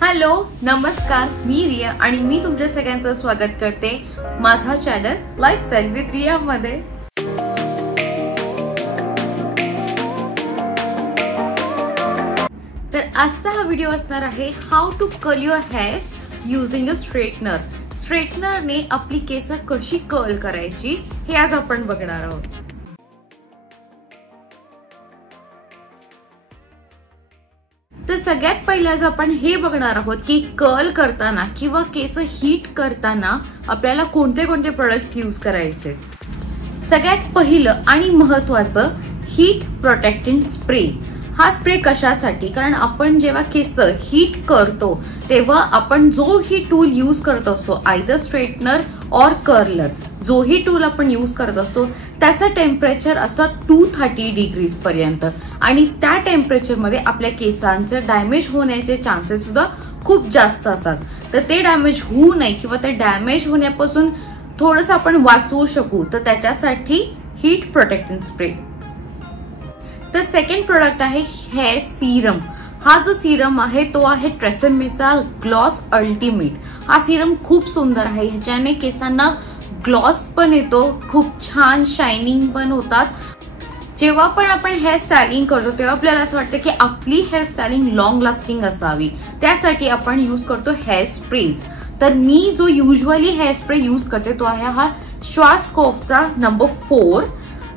Hello नमस्कार, मी रिया आणि मी तुमच्या सगळ्यांचं स्वागत करते माझा चॅनल लाईफस्टाईल विथ रिया मध्ये। तर आजचा हा व्हिडिओ असणार आहे how to curl your hairs using a straightener. स्ट्रेटनरने आपली केस कशी कर्ल करायची हे आज आपण बघणार आहोत। तर सगळ्यात पहिला आज आपण हे बघणार आहोत की कर्ल करताना किंवा केस हीट करताना आपल्याला कोणते कोणते प्रोडक्ट्स यूज करायचे। सगळ्यात पहिलं आणि महत्त्वाचं हीट प्रोटेक्टिंग स्प्रे। हा स्प्रे कशासाठी? कारण आपण जेव्हा केस हीट करतो तेव्हा आपण जो ही टूल यूज करत असतो, आयदर स्ट्रेटनर और कर्लर, जो ही टूल आपण यूज करत असतो त्याचं टेम्परेचर असतं 230 डिग्रीज पर्यंत आणि त्या टेम्परेचर मध्ये आपल्या केसांचे डॅमेज होण्याचे चान्सेस सुद्धा खूप जास्त असतात। तर ते डॅमेज होऊ नये किंवा ते डॅमेज होण्यापासून थोडंसं आपण वाचवू शकू, तर त्याच्यासाठी हीट प्रोटेक्टिंग स्प्रे। तर सेकंड प्रोडक्ट आहे हेअर सीरम। हा जो सीरम आहे तो आहे ट्रेसेमेचा ग्लॉस अल्टिमेट। हा सीरम खूप सुंदर आहे, ह्याच्याने केसांना ग्लॉस पण येतो, खूप छान शायनिंग पण होतात। जेव्हा पण आपण हेअर स्टायलिंग करतो तेव्हा आपल्याला असं वाटतं की आपली हेअर स्टायलिंग लॉंग लास्टिंग असावी, त्यासाठी आपण यूज करतो हेअर स्प्रेज। तर मी जो युजुअली हेअर स्प्रे यूज करते तो आहे हा श्वासकोफचा नंबर 4।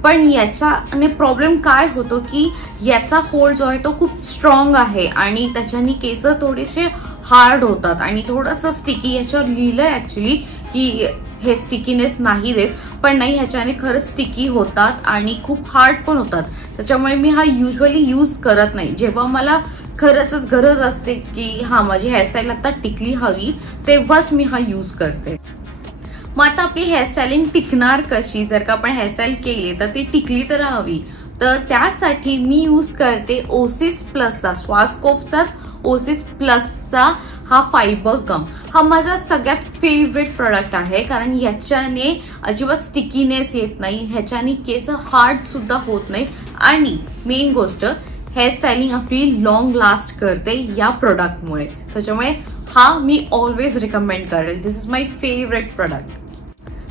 पण याचा प्रॉब्लेम काय होतो की याचा होल्ड जो आहे तो खूप स्ट्रॉंग आहे आणि त्याच्याने केस थोडेसे हार्ड होतात आणि थोडंसं स्टिकी। याच्यावर लिहिलंय ऍक्च्युली की हे स्टिकीनेस नाही देत, पण नाही, ह्याच्याने खरंच स्टिकी होतात आणि खूप हार्ड पण होतात। त्याच्यामुळे मी हा युजुअली यूज करत नाही। जेव्हा मला खरंच गरज असते की हा माझी हेअरस्टाईल आता टिकली हवी तेव्हाच मी हा यूज करते। मग आता आपली हेअरस्टायलिंग टिकणार कशी? जर का आपण हेअरस्टाईल केली तर ती टिकली तर हवी, तर त्यासाठी मी यूज करते ओसिस प्लसचा, श्वासकोफचाच ओसिस प्लसचा हा फायबर गम। हा माझा सगळ्यात फेवरेट प्रोडक्ट आहे, कारण याच्याने अजिबात स्टिकीनेस येत नाही, ह्याच्याने केस हार्ड सुद्धा होत नाही आणि मेन गोष्ट हेअरस्टायलिंग आपली लॉंग लास्ट करते या प्रोडक्टमुळे। त्याच्यामुळे हा मी ऑलवेज रिकमेंड करेल। दिस इज माय फेवरेट प्रोडक्ट।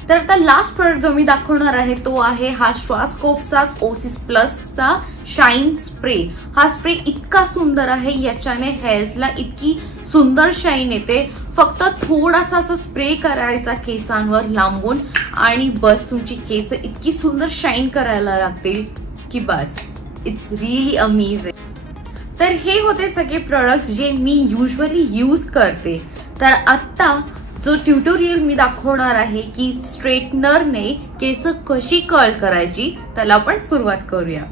तर आता लास्ट प्रोडक्ट जो मी दाखवणार आहे तो आहे हा श्वासकोफचा ओसिस प्लसचा शाईन स्प्रे। हा स्प्रे इतका सुंदर आहे, याच्याने हेअर्सला इतकी सुंदर शाईन येते। फक्त थोडासा असं स्प्रे करायचा केसांवर लांबून आणि बस तुमची केस इतकी सुंदर शाईन करायला लागतील की बस, इट्स रिअली अमेझिंग। तर हे होते सगळे प्रोडक्ट्स जे मी युजुअली यूज करते। तर आता जो ट्युटोरियल मी दाखवणार आहे की स्ट्रेटनरने केस कशी कर्ल करायची, त्याला आपण सुरुवात करूया।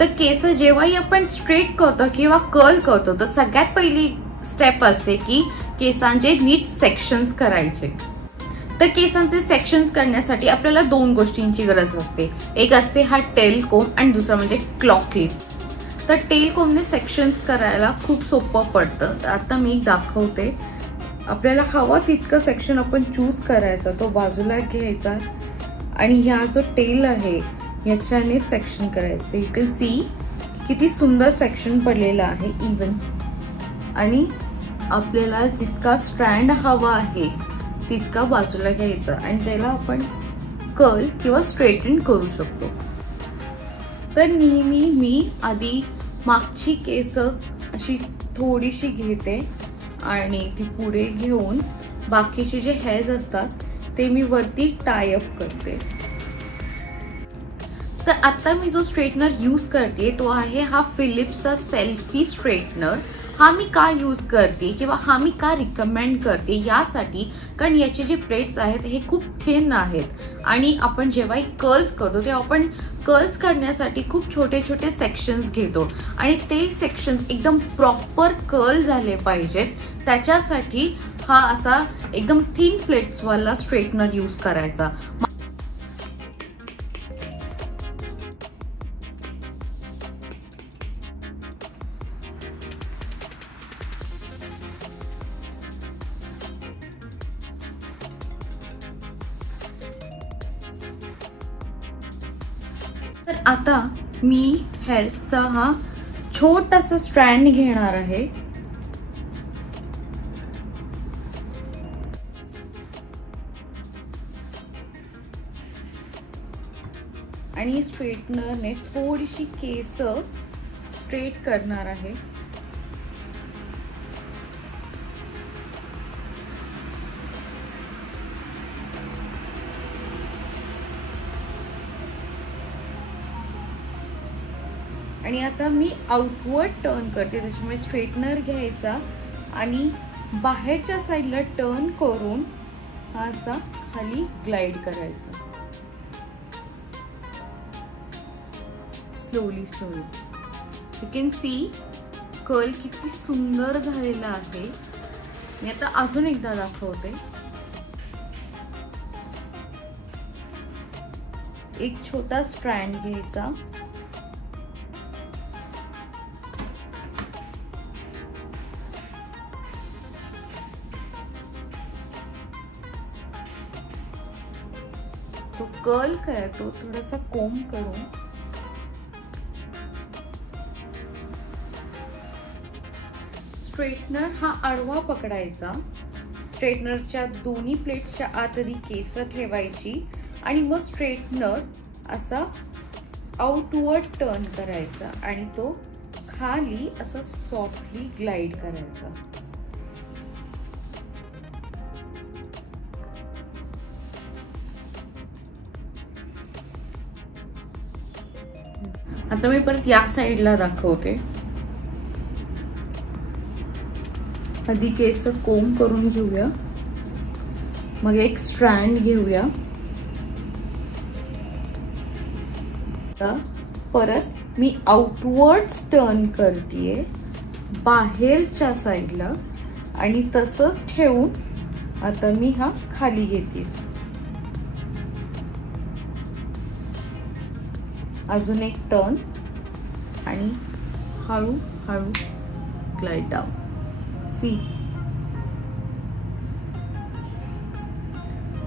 तर केस जेव्हाही आपण स्ट्रेट करतो किंवा कर्ल करतो तर सगळ्यात पहिली स्टेप असते की केसांचे नीट सेक्शन्स करायचे। तर केसांचे सेक्शन्स करण्यासाठी आपल्याला दोन गोष्टींची गरज असते, एक असते हा टेल कोम आणि दुसरा म्हणजे क्लॉक क्लिप। तर टेल कोमने सेक्शन्स करायला खूप सोपं पडतं। तर आता मी दाखवते। आपल्याला हवा तितकं सेक्शन आपण चूज करायचा, तो बाजूला घ्यायचा आणि ह्या जो टेल आहे याच्याने सेक्शन करायचं। यू कॅन सी किती सुंदर सेक्शन पडलेला आहे इवन, आणि आपल्याला जितका स्ट्रँड हवा आहे तितका बाजूला घ्यायचा आणि त्याला आपण कर्ल किंवा स्ट्रेटन करू शकतो। तर नेहमी मी आधी मागची केस अशी थोडीशी घेते आणि ती पुढे घेऊन बाकीचे जे हेअर्स असतात ते मी वरती टाय अप करते। तर आता मी जो स्ट्रेटनर यूज करते तो आहे हा फिलिप्सचा सेल्फी स्ट्रेटनर। हा मी का यूज करते किंवा हा मी का रिकमेंड करते यासाठी, कारण याचे जे प्लेट्स आहेत हे खूप थिन आहेत आणि आपण जेव्हाही कर्ल्स करतो तेव्हा आपण कर्ल्स करण्यासाठी खूप छोटे छोटे सेक्शन्स घेतो आणि ते सेक्शन्स एकदम प्रॉपर कर्ल झाले पाहिजेत, त्याच्यासाठी हा असा एकदम थिन प्लेट्सवाला स्ट्रेटनर यूज करायचा। तर आता मी हेअर्सचा हा छोटासा स्ट्रँड घेणार आहे आणि स्ट्रेटनरने थोडीशी केस स्ट्रेट करणार आहे. आणि आता मी आउटवर्ड टर्न करते, त्याच्यामुळे स्ट्रेटनर घ्यायचा आणि बाहेरच्या साईडला टर्न करून हा असा खाली ग्लाइड करायचा. Slowly slowly. You can see curl किती सुंदर झालेला आहे. मी आता अजून एकदा दाखवते. एक छोटा स्ट्रँड घ्यायचा, तो कर्ल करतो थोडासा कोंब करून स्ट्रेटनर हा आडवा पकडायचा. स्ट्रेटनरच्या दोन्ही प्लेट्सच्या आत आधी केस ठेवायची आणि मग स्ट्रेटनर असा आउटवर्ड टर्न करायचा आणि तो खाली असा सॉफ्टली ग्लाइड करायचा. आता मी परत या साइडला दाखवते. आधी केस कोंब करून घेऊया, मग एक स्ट्रँड घेऊया. परत मी आउटवर्ड्स टर्न करतेय बाहेरच्या साइडला आणि तसंच ठेवून आता मी हा खाली घेते. अजून एक टर्न आणि हळू हळू glide down. See,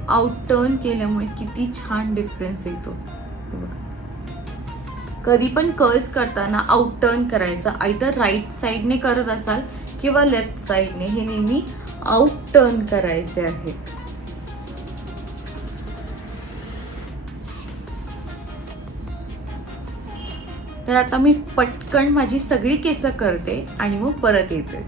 out turn केल्यामुळे किती छान डिफरन्स येतो. कधी पण कर्ल्स करताना आउट टर्न करायचं. आयदर राईट साइडने करत असाल किंवा लेफ्ट साइडने, हे नेहमी आउट टर्न करायचे आहे. तर आता मी पटकन माझी सगळी केस करते आणि मग परत येते.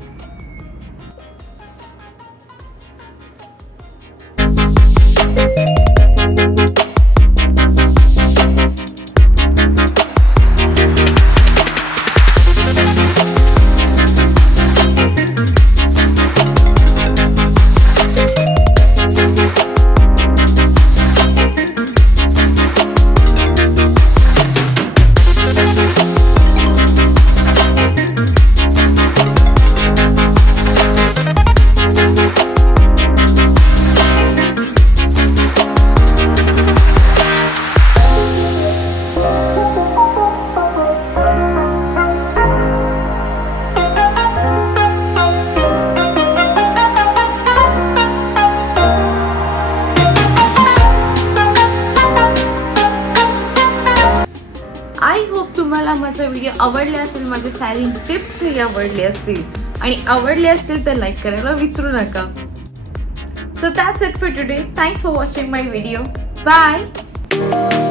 तुम्हाला माझा व्हिडिओ आवडला असेल, माझे स्टायलिंग टिप्स आवडले असतील आणि आवडले असतील तर लाईक करायला विसरू नका. So that's it for today. Thanks for watching my video. Bye.